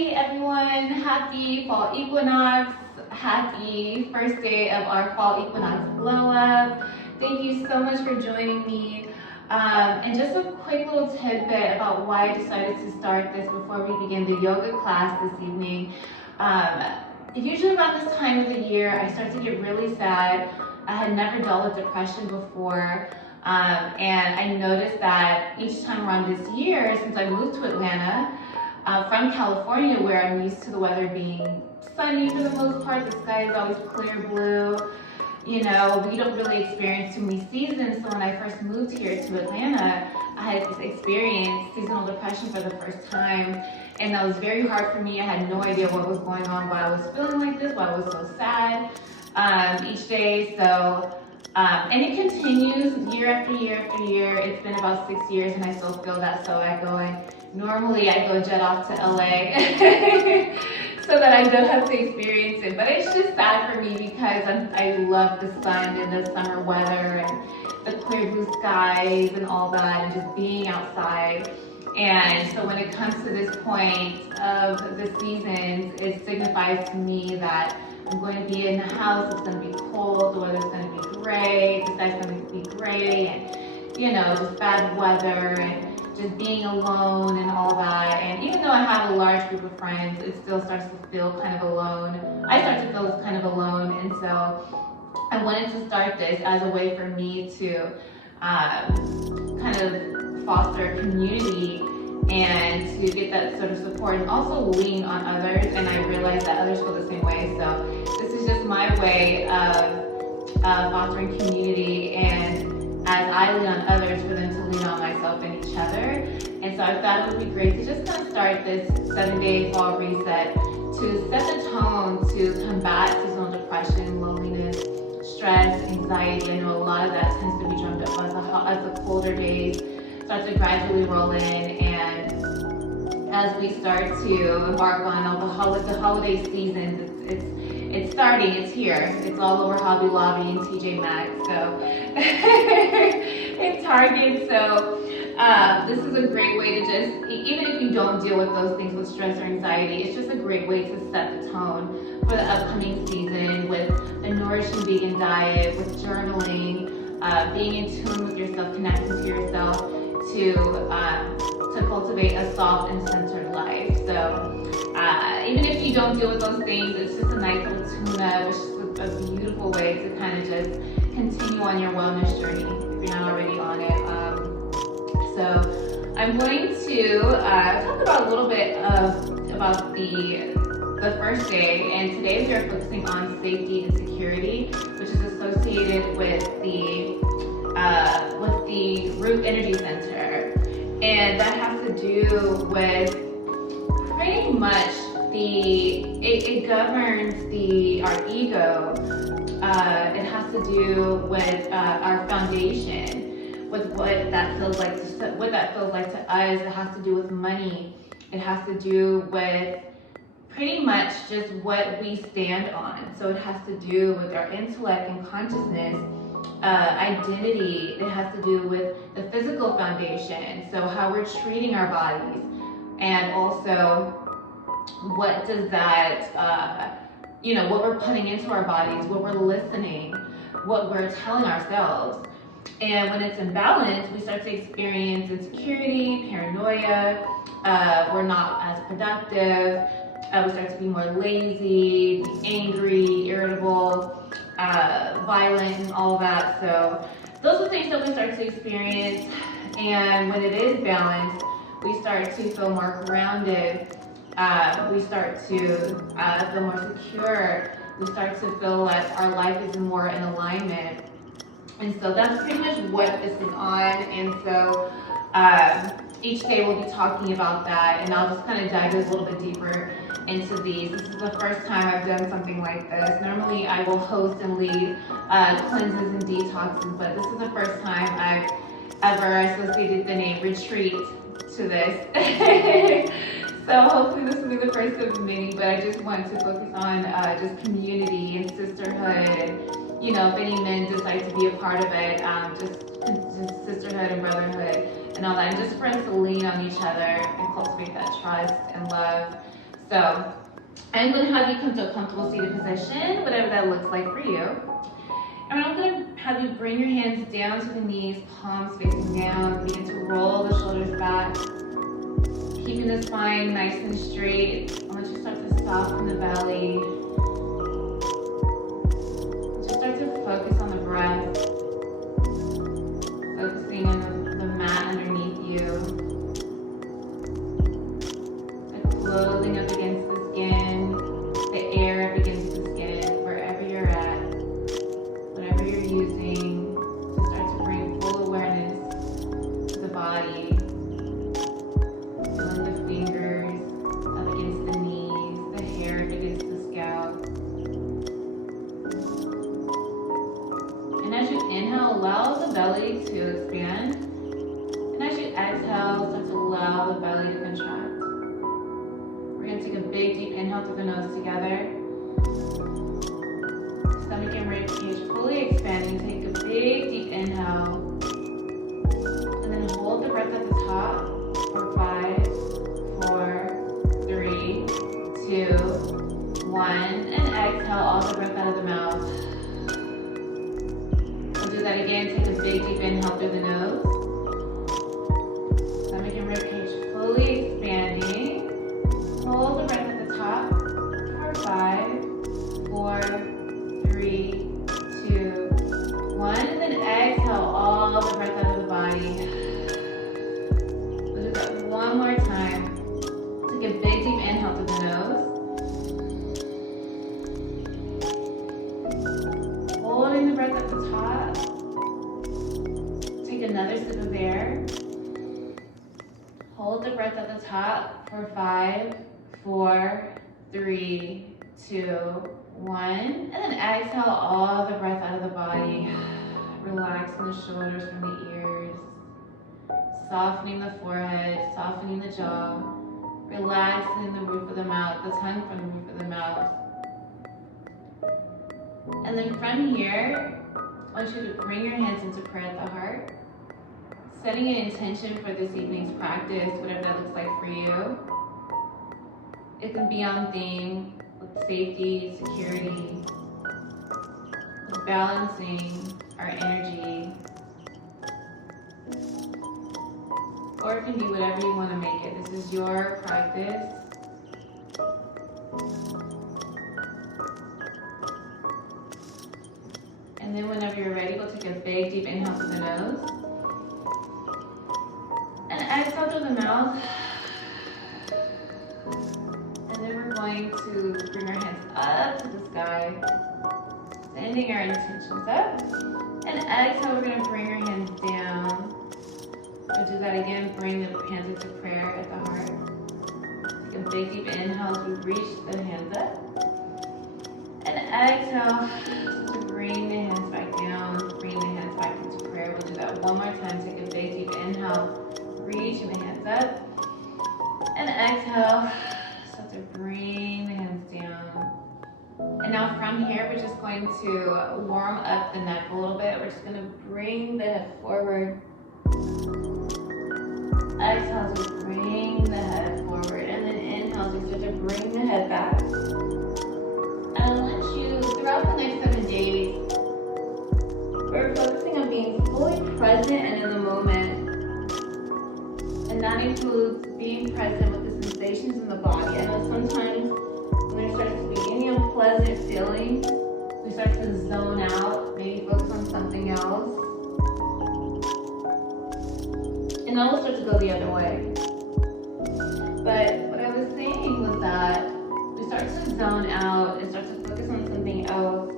Hey everyone, happy fall equinox. Happy first day of our fall equinox glow up. Thank you so much for joining me. And just a quick little tidbit about why I decided to start this before we begin the yoga class this evening. Usually around this time of the year, I start to get really sad. I had never dealt with depression before. And I noticed that each time around this year, since I moved to Atlanta, from California, where I'm used to the weather being sunny for the most part, the sky is always clear blue. You know, we don't really experience too many seasons. So when I first moved here to Atlanta, I had experienced seasonal depression for the first time. And that was very hard for me. I had no idea what was going on, why I was feeling like this, why I was so sad each day. So, and it continues year after year after year. It's been about 6 years and I still feel that so echoing. Normally I go jet off to LA so that I don't have to experience it, but it's just sad for me because I love the sun and the summer weather and the clear blue skies and all that and just being outside. And so when it comes to this point of the seasons, it signifies to me that I'm going to be in the house, it's going to be cold, the weather's going to be gray, the sky's going to be gray, and you know, just bad weather and just being alone and all that. And even though I have a large group of friends, it still starts to feel kind of alone. I start to feel kind of alone, and so I wanted to start this as a way for me to kind of foster a community and to get that sort of support and also lean on others. And I realize that others feel the same way. So this is just my way of fostering community, and as I lean on others, for them to lean on myself and each other. And so I thought it would be great to just kind of start this 7-day fall reset to set the tone to combat seasonal depression, loneliness, stress, anxiety. I know a lot of that tends to be drummed up as the colder days start to gradually roll in, and as we start to embark on all the holiday seasons, it's starting, it's here. It's all over Hobby Lobby and TJ Maxx, so and Target. So this is a great way to just, even if you don't deal with those things with stress or anxiety, it's just a great way to set the tone for the upcoming season with a nourishing vegan diet, with journaling, being in tune with yourself, connecting to yourself, to cultivate a soft and centered life. So even if you don't deal with those things, it's just a nice little tune-up. It's just a beautiful way to kind of just continue on your wellness journey if you're not already on it. So I'm going to talk about a little bit about the first day, and today we are focusing on safety and security, which is associated with the Root Energy Center, and that has to do with pretty much it governs our ego. It has to do with our foundation, with what that feels like to us. It has to do with money. It has to do with pretty much just what we stand on. So it has to do with our intellect and consciousness, identity. It has to do with the physical foundation, so how we're treating our bodies, and also what does that, what we're putting into our bodies, what we're listening, what we're telling ourselves. And when it's imbalanced, we start to experience insecurity, paranoia, we're not as productive, we start to be more lazy, angry, irritable, violent, and all that. So those are things that we start to experience. And when it is balanced, we start to feel more grounded. We start to feel more secure. We start to feel like our life is more in alignment. And so that's pretty much what this is on. And so each day we'll be talking about that, and I'll just kind of dive a little bit deeper into these. This is the first time I've done something like this. Normally I will host and lead cleanses and detoxes, but this is the first time I've ever associated the name retreat to this. So hopefully this will be the first of many, but I just want to focus on just community and sisterhood, and if any men decide to be a part of it, just sisterhood and brotherhood and all that, and just for us to lean on each other and cultivate that trust and love. So I'm going to have you come to a comfortable seated position, whatever that looks like for you. And I'm going to have you bring your hands down to the knees, palms facing down. Begin to roll the shoulders back, keeping the spine nice and straight. I want you to start to soften the belly. Just start to focus on the breath, focusing on the mat underneath you, the clothing up against the skin, the air up against the skin, wherever you're at, whatever you're using, to start to bring full awareness to the body. Feeling the fingers up against the knees, the hair up against the scalp. And as you inhale, allow the belly to expand. And as you exhale, start to allow the belly to contract. We're going to take a big deep inhale through the nose together. Stomach and rib cage fully expanding. Take a big deep inhale. And then hold the breath at the top for 5, 4, 3, 2, 1. And exhale all the breath out of the mouth. We'll do that again. Take a big deep inhale through the nose. Stomach and rib cage fully expanding. Hold the breath at the top for 5, 4, 3, 2, 1. And then exhale all the breath out of the body. We'll do that one more time. Take a big deep inhale through the nose. Holding the breath at the top. Take another sip of air. Hold the breath at the top for 5, 4, 3, 2, 1. And then exhale all the breath out of the body. Relaxing the shoulders from the ears. Softening the forehead, softening the jaw. Relaxing the roof of the mouth, the tongue from the roof of the mouth. And then from here, I want you to bring your hands into prayer at the heart. Setting an intention for this evening's practice, whatever that looks like for you. It can be on theme with safety, security, with balancing our energy. Or it can be whatever you want to make it. This is your practice. And then whenever you're ready, we'll take a big deep inhale through the nose. And exhale through the mouth. And then we're going to bring our hands up to the sky, sending our intentions up. And exhale, we're going to bring our hands down. We'll do that again, bring the hands into prayer at the heart. Take a big deep inhale to reach the hands up. And exhale to bring the hands back down, bring the hands back into prayer. We'll do that one more time. Take a big deep inhale, reach the hands up. And exhale, start to bring the hands down. And now from here, we're just going to warm up the neck a little bit. We're just going to bring the head forward. Exhale to bring the head forward, and then inhale to start to bring the head back. And I want you, throughout the next 7 days, we're focusing on being fully present and in the moment. And that includes being present with the sensations in the body. I know sometimes when there starts to be any unpleasant feelings, we start to zone out, maybe focus on something else. And that will start to go the other way. But what I was saying was that we start to zone out and start to focus on something else.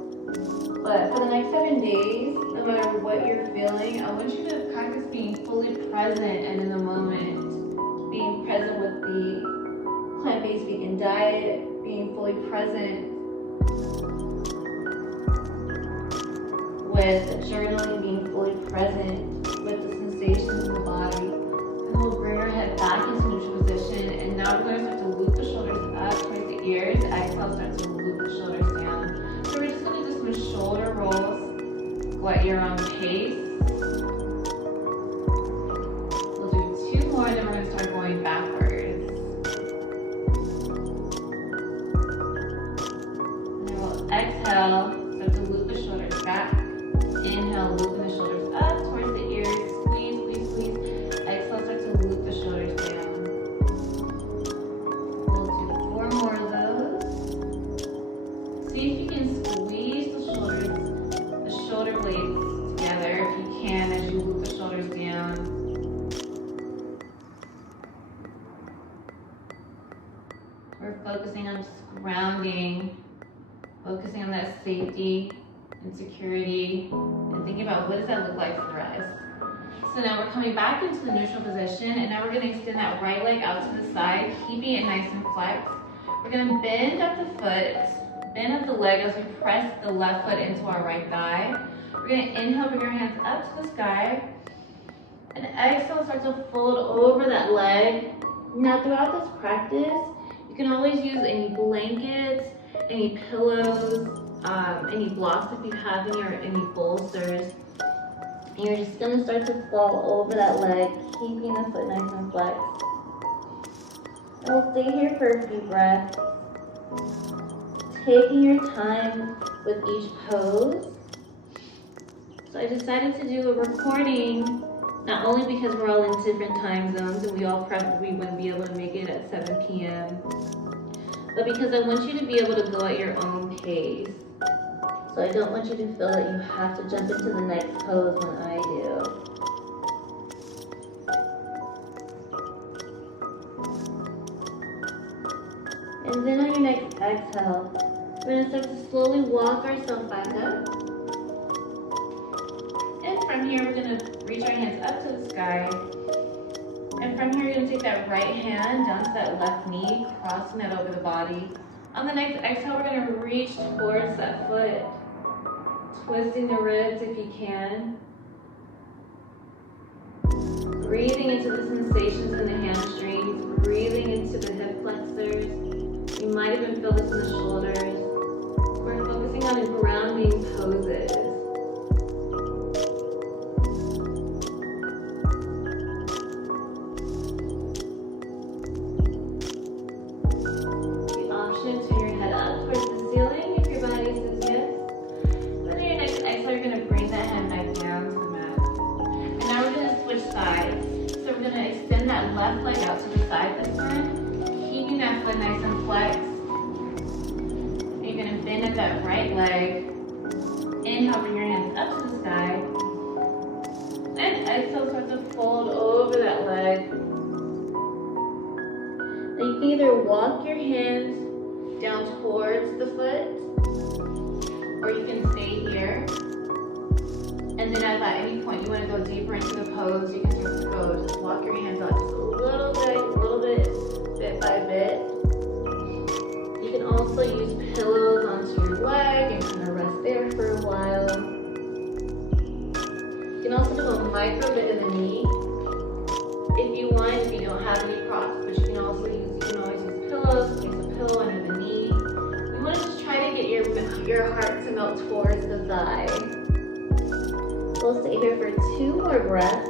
But for the next 7 days, no matter what you're feeling, I want you to practice being fully present and in the moment. Being present with the plant-based vegan diet, being fully present with journaling, being fully present with the sensations in the body. And we'll bring our head back into neutral position. And now we're going to start to loop the shoulders up towards the ears. Exhale, start to loop the shoulders down. So we're just going to do some shoulder rolls. Go at your own pace. We'll do 2 more, and then we're going to start going backwards. exhale, start to loop the shoulders back. Inhale, looping the shoulders up towards the ears. Squeeze, squeeze, squeeze. Exhale, start to loop the shoulders down. We'll do 4 more of those. See if you can squeeze the shoulder blades together if you can as you loop the shoulders down. We're focusing on just grounding, focusing on that safety and security, and thinking about what does that look like for us. So now we're coming back into the neutral position, and now we're going to extend that right leg out to the side, keeping it nice and flexed. We're going to bend up the foot, bend up the leg as we press the left foot into our right thigh. We're going to inhale, bring our hands up to the sky, and exhale, start to fold over that leg. Now throughout this practice, you can always use any blankets, any pillows, any blocks if you have any, or any bolsters. And you're just going to start to fall over that leg, keeping the foot nice and flexed. And we'll stay here for a few breaths, taking your time with each pose. So I decided to do a recording, not only because we're all in different time zones and we all probably wouldn't be able to make it at 7 p.m., but because I want you to be able to go at your own pace. So I don't want you to feel that you have to jump into the next pose when I do. And then on your next exhale, we're going to start to slowly walk ourselves back up. And from here, we're going to reach our hands up to the sky. And from here, you're going to take that right hand down to that left knee, crossing that over the body. On the next exhale, we're going to reach towards that foot, twisting the ribs if you can. Breathing into the sensations in the hamstrings, breathing into the hip flexors. You might even feel this in the shoulders. We're focusing on grounding poses. Left leg out to the side this time, keeping that foot nice and flexed. And you're going to bend at that right leg. Inhale, bring your hands up to the sky. And exhale, start to fold over that leg. Now you can either walk your hands down towards the foot, or you can stay here. And then if at any point you want to go deeper into the pose, you can just walk your hands out just a little bit by bit. You can also use pillows onto your leg and kind of rest there for a while. You can also do a micro bend in the knee if you want, if you don't have any props, but you can always use pillows, place a pillow under the knee. You want to just try to get your heart to melt towards the thigh. We'll stay here for 2 more breaths.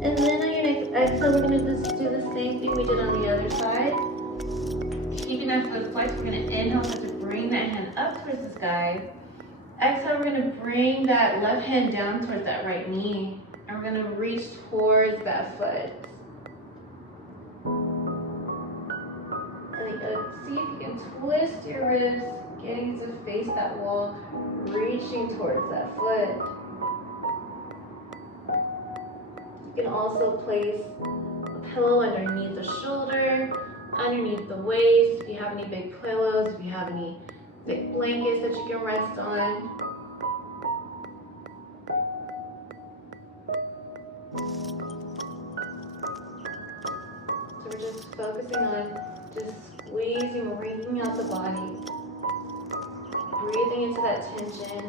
And then on your next exhale, we're going to just do the same thing we did on the other side. Keeping that foot flexed, we're going to inhale, start to bring that hand up towards the sky. Exhale, we're going to bring that left hand down towards that right knee. And we're going to reach towards that foot. See if you can twist your ribs, getting to face that wall, reaching towards that foot. You can also place a pillow underneath the shoulder, underneath the waist, if you have any big pillows, if you have any thick blankets that you can rest on. So we're just focusing on just squeezing, wringing out the body, breathing into that tension.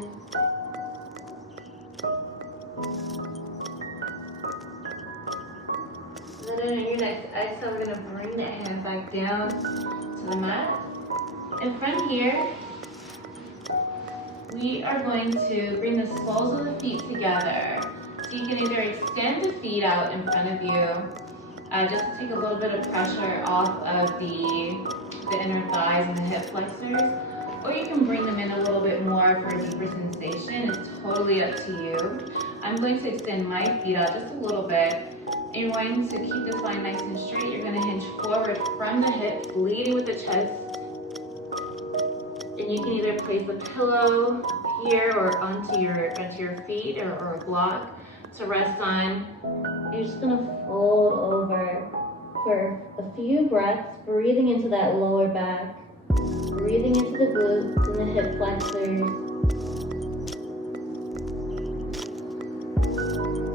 And then on your next exhale, we're going to bring that hand back down to the mat. And from here, we are going to bring the soles of the feet together. So you can either extend the feet out in front of you, just to take a little bit of pressure off of the inner thighs and the hip flexors, or you can bring them in a little bit more for a deeper sensation. It's totally up to you. I'm going to extend my feet out just a little bit. And you're going to keep the spine nice and straight. You're going to hinge forward from the hips, leading with the chest. And you can either place a pillow here or onto your feet or a block to rest on. You're just going to fold over for a few breaths, breathing into that lower back, breathing into the glutes and the hip flexors.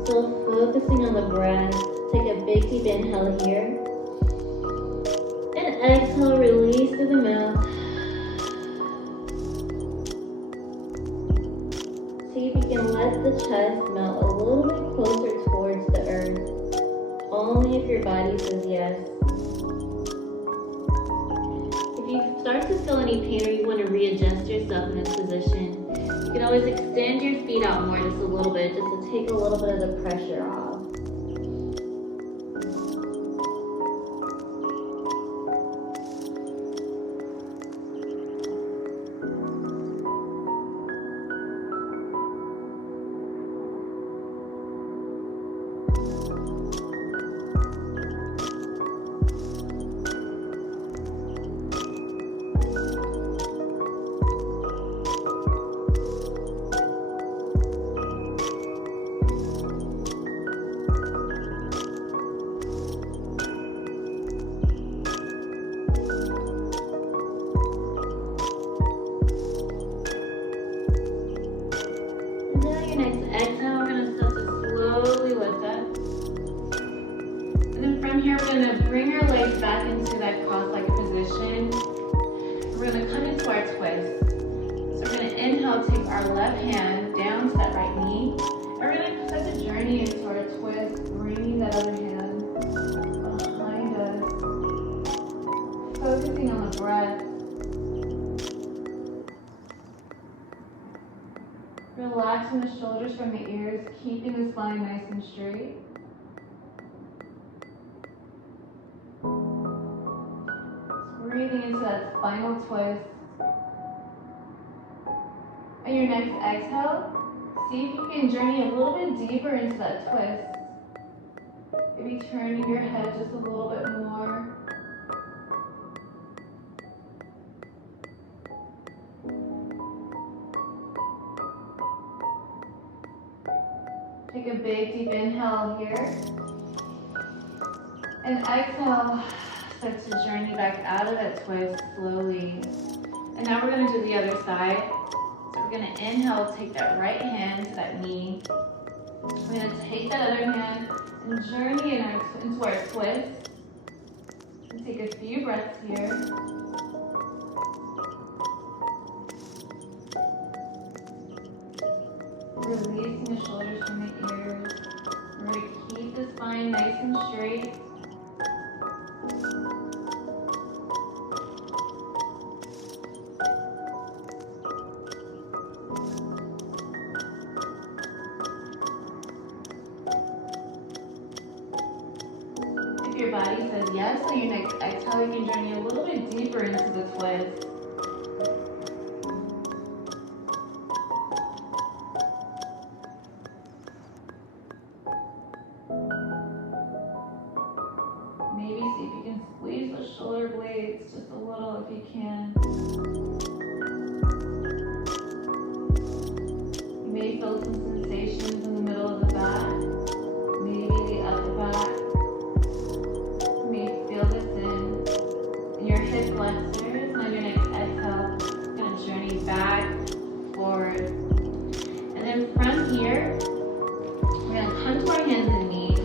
Still focusing on the breath. Take a big deep inhale here. And exhale, release through the mouth. See if you can let the chest melt a little bit closer towards the earth. Only if your body says yes. If you start to feel any pain or you want to readjust yourself in this position, you can always extend your feet out more just a little bit, just to take a little bit of the pressure off. Here we're going to bring our legs back into that cross-legged position. We're going to come into our twist. So we're going to inhale, take our left hand down to that right knee. And we're going to start to journey into our twist, bringing that other hand behind us. Focusing on the breath. Relaxing the shoulders from the ears, keeping the spine nice and straight. Breathing into that spinal twist. On your next exhale, see if you can journey a little bit deeper into that twist. Maybe turning your head just a little bit more. Take a big deep inhale here. And exhale. Start to journey back out of that twist slowly. And now we're going to do the other side. So we're going to inhale, take that right hand to that knee. We're going to take that other hand and journey into our twist. And take a few breaths here. Releasing the shoulders from the ears. We're going to keep the spine nice and straight. If your body says yes, on your next exhale, you can journey a little bit deeper into the twist. Maybe see if you can squeeze the shoulder blades just a little if you can. You may feel some sensations in the middle of the back, maybe the upper back. You may feel this in your hip flexors. And on your next exhale, you're going to journey back, forward. And then from here, we're going to come to our hands and knees.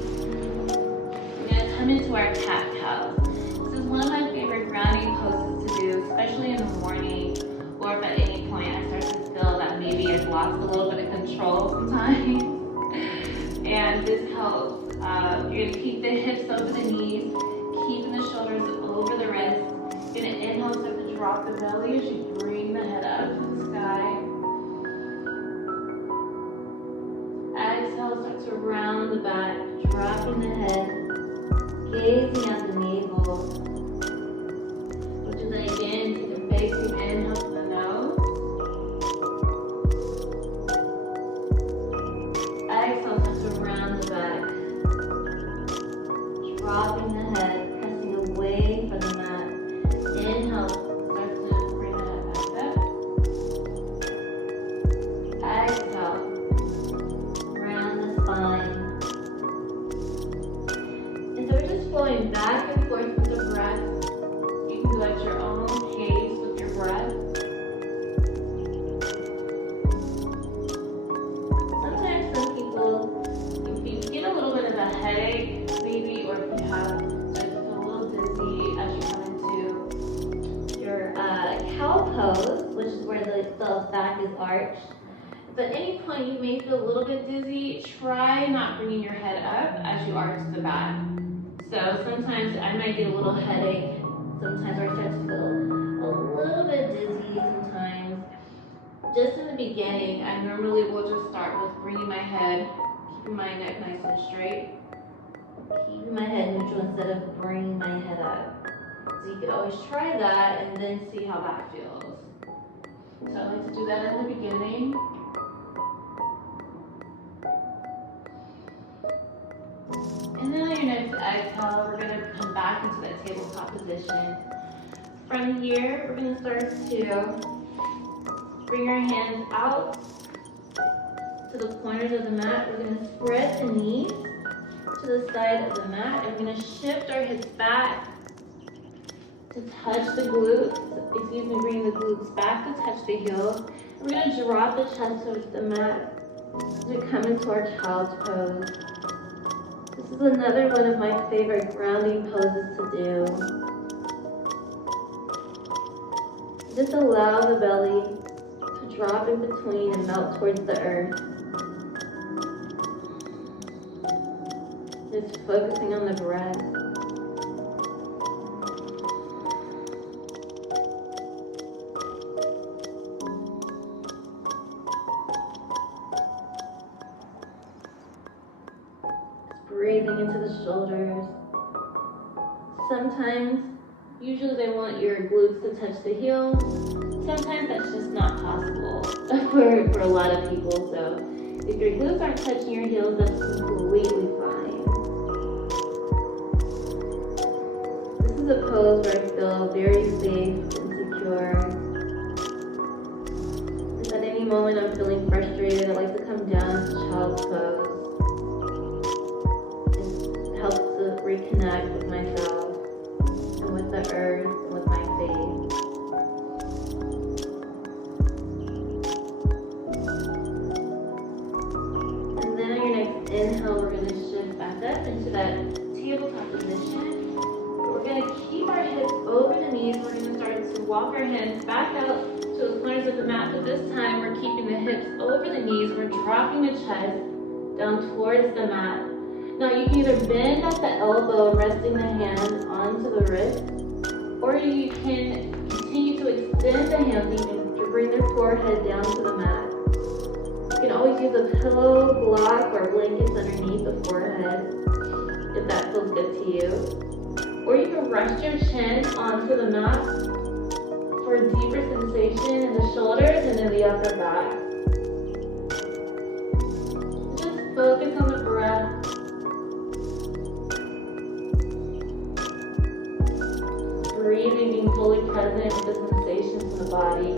Come into our cat cow. This is one of my favorite grounding poses to do, especially in the morning, or if at any point I start to feel that maybe I've lost a little bit of control sometimes. And this helps. You're going to keep the hips over the knees, keeping the shoulders over the wrists. You're going to inhale, start to drop the belly as you bring the head up to the sky. Exhale, start to to round the back, dropping the head, gazing at the navel, which is then again, take a big deep inhale to the nose. Exhale, start to round the back, dropping the head, pressing away from the mat. Inhale, start to bring the head back up. Exhale, round the spine. And so we're just flowing back and forth with the breath. You can do at your own pace with your breath. Sometimes some people, if you get a little bit of a headache, maybe, or if you have just a little dizzy as you come into your cow pose, which is where the back is arched. If at any point you may feel a little bit dizzy, try not bringing your head up as you arch the back. So sometimes I might get a little headache, sometimes I start to feel a little bit dizzy sometimes. Just in the beginning, I normally will just start with bringing my head, keeping my neck nice and straight, keeping my head neutral instead of bringing my head up. So you could always try that and then see how that feels. So I like to do that in the beginning. And then on your next exhale, we're going to come back into that tabletop position. From here, we're going to start to bring our hands out to the corners of the mat. We're going to spread the knees to the side of the mat, and we're going to shift our hips back to touch the glutes. Bring the glutes back to touch the heels. We're going to drop the chest towards the mat as we come into our child's pose. This is another one of my favorite grounding poses to do. Just allow the belly to drop in between and melt towards the earth. Just focusing on the breath. Breathing into the shoulders. Sometimes, usually they want your glutes to touch the heels. Sometimes that's just not possible for a lot of people. So if your glutes aren't touching your heels, that's completely fine. This is a pose where I feel very safe and secure. If at any moment I'm feeling frustrated, I like to come down to child's pose. Helps to reconnect with myself and with the earth and with my faith. And then on your next inhale, we're going to shift back up into that tabletop position. We're going to keep our hips over the knees. We're going to start to walk our hands back out to the corners of the mat, but this time we're keeping the hips over the knees. We're dropping the chest down towards the mat. Now you can either bend at the elbow, resting the hand onto the wrist, or you can continue to extend the hands, even to bring their forehead down to the mat. You can always use a pillow, block, or blankets underneath the forehead, if that feels good to you. Or you can rest your chin onto the mat for a deeper sensation in the shoulders and in the upper back. Just focus on the breath. Breathing, being fully present with the sensations in the body.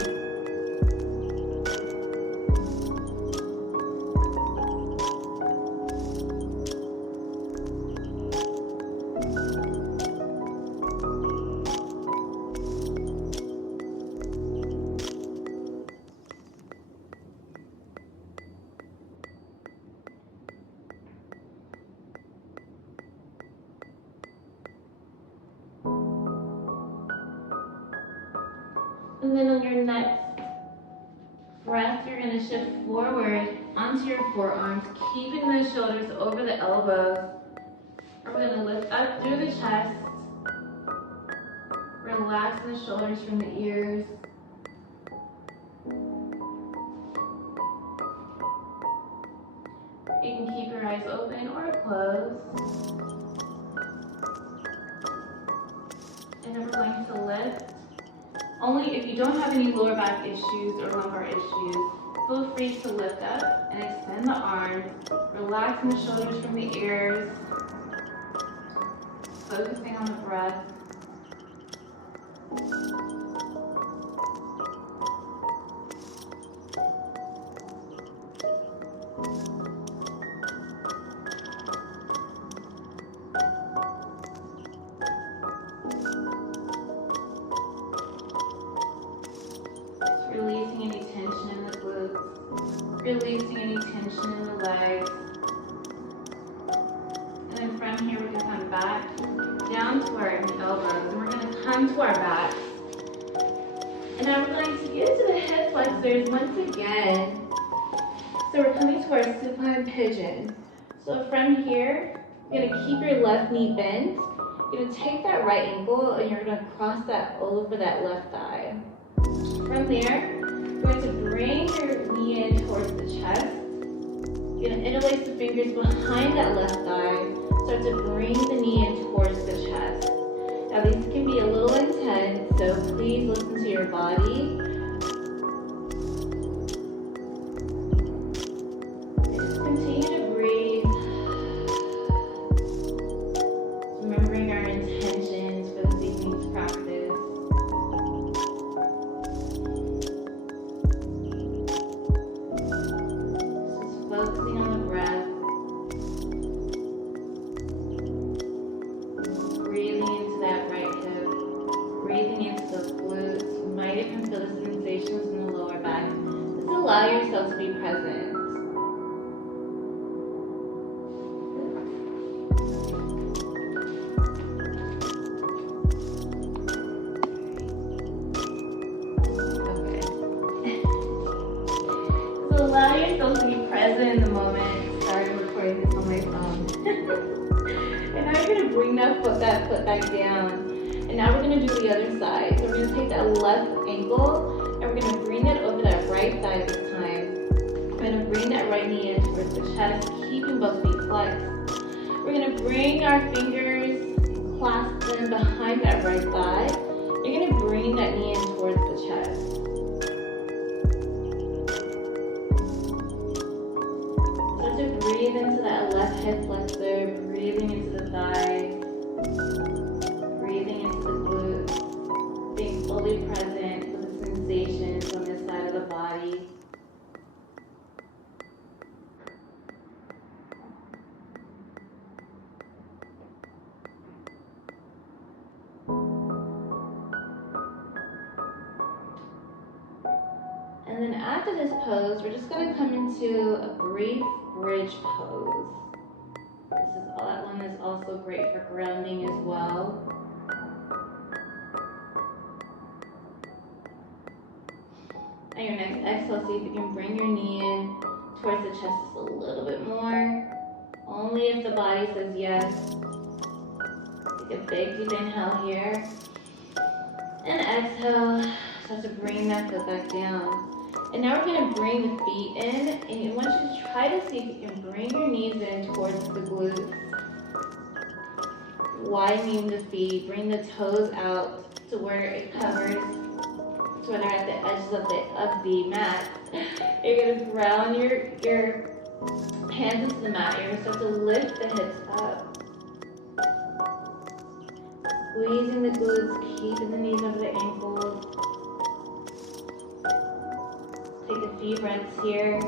And then on your next breath, you're going to shift forward onto your forearms, keeping the shoulders over the elbows. We're going to lift up through the chest, relaxing the shoulders from the ears. You can keep your eyes open or closed. And then we're going to lift. Only if you don't have any lower back issues or lumbar issues, feel free to lift up and extend the arms, relaxing the shoulders from the ears, focusing on the breath. Releasing any tension in the glutes, releasing any tension in the legs. And then from here, we're going to come back down to our elbows, and we're going to come to our backs. And now we're going to get to the hip flexors once again. So we're coming to our supine pigeon. So from here, you're going to keep your left knee bent. You're going to take that right ankle, and you're going to cross that over that left thigh. From there, you're going to bring your knee in towards the chest. You're going to interlace the fingers behind that left thigh. Start to bring the knee in towards the chest. Now these can be a little intense, so please listen to your body. And just continue to breathe. Remembering our intentions for this evening's practice. Focusing on the breath, breathing into that right hip, breathing into the glutes. You might even feel the sensations in the lower back. Just allow yourself to be present. So allow yourself to be present in the moment. Sorry, I'm recording this on my phone. And now you're going to bring that foot back down. And now we're going to do the other side. So we're going to take that left ankle and we're going to bring it over that right thigh this time. We're going to bring that right knee in towards the chest, keeping both feet flexed. We're going to bring our fingers, clasp them behind that right thigh. You're going to bring that knee in towards the chest. Start to breathe into that left hip flexor, breathing into the thighs, breathing into the glutes, being fully present with the sensations on this side of the body. And then after this pose, we're just going to come into a brief bridge pose. That one is also great for grounding as well. On your next exhale, see if you can bring your knee in towards the chest just a little bit more. Only if the body says yes. Take a big deep inhale here. And exhale, start to bring that foot back down. And now we're going to bring the feet in, and I want you to try to see if you can bring your knees in towards the glutes. Widening the feet, bring the toes out to where it covers, to where they're at the edges of the mat. You're going to ground your hands into the mat. You're going to start to lift the hips up. Squeezing the glutes, keeping the knees over the ankles. Take a few breaths here.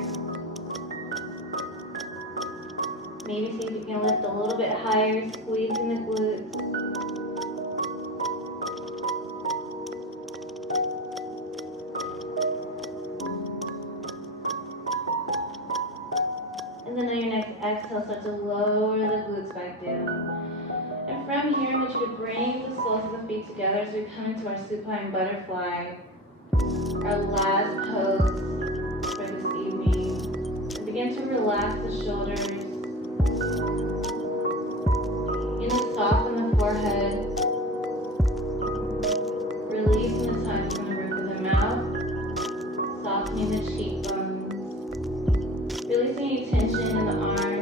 Maybe see if you can lift a little bit higher, squeezing the glutes. And then on your next exhale, start to lower the glutes back down. And from here, I want you to bring the soles of the feet together as we come into our supine butterfly. Our last pose for this evening. And begin to relax the shoulders. Begin to soften the forehead. Releasing the tongue from the roof of the mouth. Softening the cheekbones. Releasing any tension in the arms.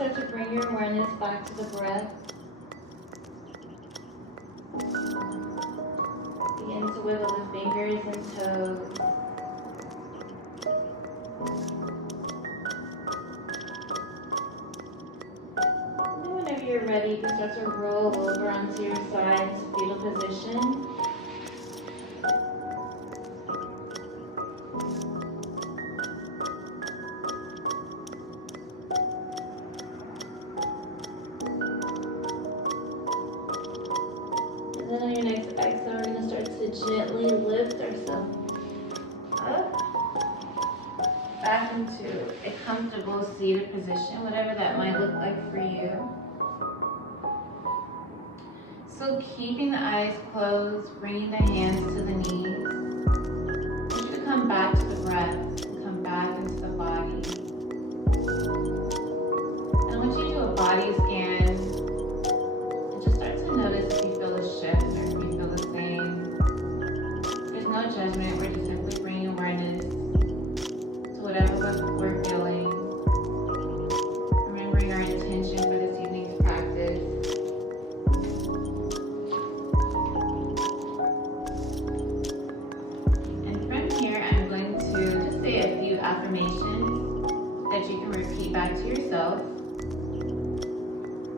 start to bring your awareness back to the breath. Begin to wiggle the fingers and toes. And then whenever you're ready, you can start to roll over onto your side to fetal position. And then on your next exhale, we're going to start to gently lift ourselves up, back into a comfortable seated position, whatever that might look like for you. So keeping the eyes closed, bringing the hands to the knees. I want you to come back to the breath, come back into the body. And I want you to do a body scan and just start to notice if you feel a shift or if you feel the same. There's no judgment, we're just simply bringing awareness to whatever we're feeling. Remembering our intention for this evening's practice. And from here, I'm going to just say a few affirmations that you can repeat back to yourself.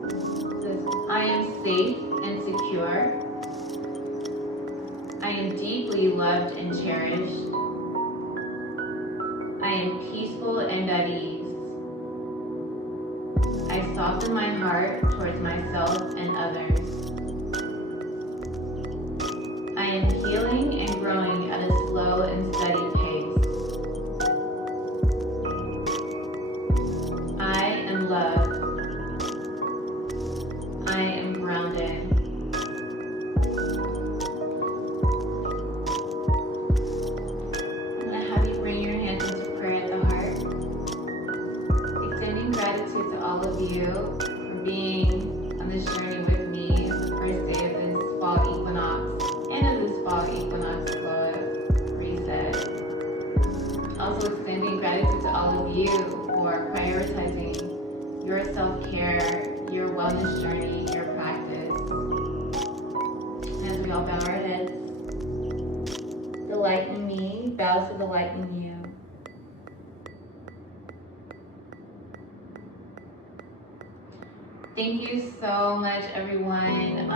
It says, I am safe and secure. I am deeply loved and cherished. I am peaceful and at ease. I soften my heart towards myself and others. I am healing and growing at a slow and steady pace. I am loved. I am grounded. I'm going to have you bring your hands into prayer at the heart. Extending gratitude to all of you for being on this journey with me as the first day of this fall equinox and of this fall equinox glow-up reset. Also extending gratitude to all of you for prioritizing your self-care, your wellness journey, your practice. And as we all bow our heads, the light in me bows to the light in you. Thank you so much, everyone.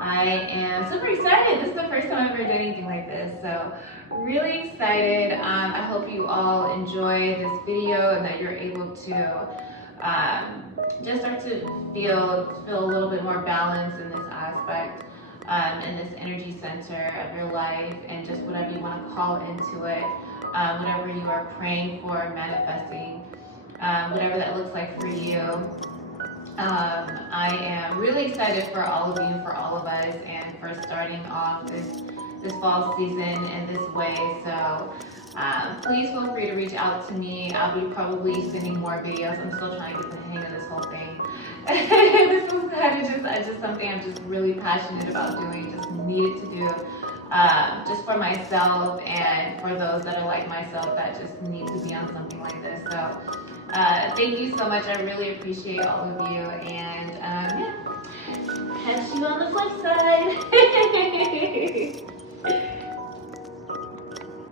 I am super excited. This is the first time I've ever done anything like this, so really excited. I hope you all enjoy this video and that you're able to just start to feel a little bit more balance in this aspect, in this energy center of your life, and just whatever you want to call into it, whatever you are praying for, manifesting, whatever that looks like for you. I am really excited for all of you, for all of us, and for starting off this fall season in this way. So please feel free to reach out to me. I'll be probably sending more videos. I'm still trying to get the hang of this whole thing. This was kind of just something I'm just really passionate about doing, just needed to do, just for myself and for those that are like myself that just need to be on something like this. So thank you so much. I really appreciate all of you, and yeah, catch you on the flip side.